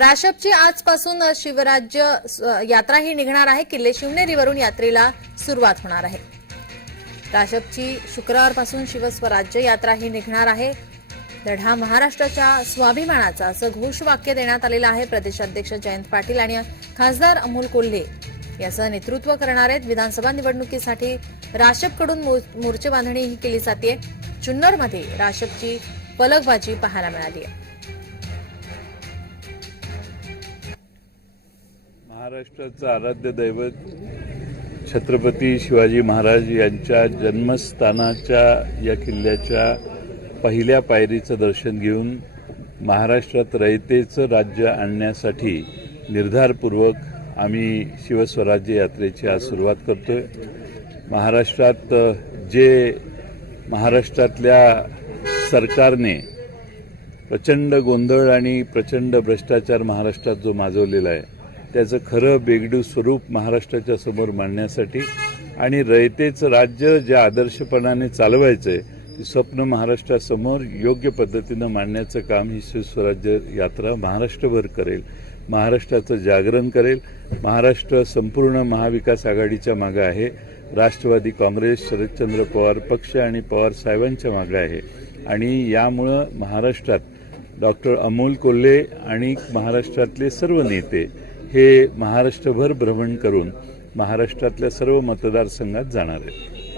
राशपची आजपासून शिवराज्य स- यात्रा ही निघणार आहे. किल्ले शिवनेरीवरून यात्रेला सुरुवात होणार आहे. राशपची शुक्रवारपासून शिवस्वराज्य यात्रा ही निघणार आहे. लढा महाराष्ट्राच्या स्वाभिमानाचा असं घोषवाक्य देण्यात आलेलं आहे प्रदेशाध्यक्ष जयंत पाटील आणि खासदार अमोल कोल्हे याचं नेतृत्व करणार आहेत. विधानसभा निवडणुकीसाठी राशपकडून मो- मोर्चे बांधणी ही केली जाते जुन्नरमध्ये राशपची पलकबाजी पाहायला मिळाली आहे. महाराष्ट्राचं आराध्य दैवत छत्रपती शिवाजी महाराज यांच्या जन्मस्थानाच्या या किल्ल्याच्या पहिल्या पायरीचं दर्शन घेऊन महाराष्ट्रात रयतेचं राज्य आणण्यासाठी निर्धारपूर्वक आम्ही शिवस्वराज्य यात्रेची आज सुरुवात करतो आहे महाराष्ट्रात जे महाराष्ट्रातल्या सरकारने प्रचंड गोंधळ आणि प्रचंड भ्रष्टाचार महाराष्ट्रात जो माजवलेला आहे त्याचं खरं बेगडू स्वरूप महाराष्ट्राच्या समोर मांडण्यासाठी आणि रयतेचं राज्य ज्या आदर्शपणाने चालवायचं आहे ते स्वप्न महाराष्ट्रासमोर योग्य पद्धतीनं मांडण्याचं काम ही सुस्वराज्य यात्रा महाराष्ट्रभर करेल. महाराष्ट्राचं जागरण करेल. महाराष्ट्र संपूर्ण महाविकास आघाडीच्या मागं आहे. राष्ट्रवादी काँग्रेस शरदचंद्र पवार पक्ष आणि पवार साहेबांच्या मागं आहे. आणि यामुळं महाराष्ट्रात डॉक्टर अमोल कोल्हे आणि महाराष्ट्रातले सर्व नेते हे महाराष्ट्रभर भ्रमण करून महाराष्ट्रातल्या सर्व मतदारसंघात जाणार आहेत.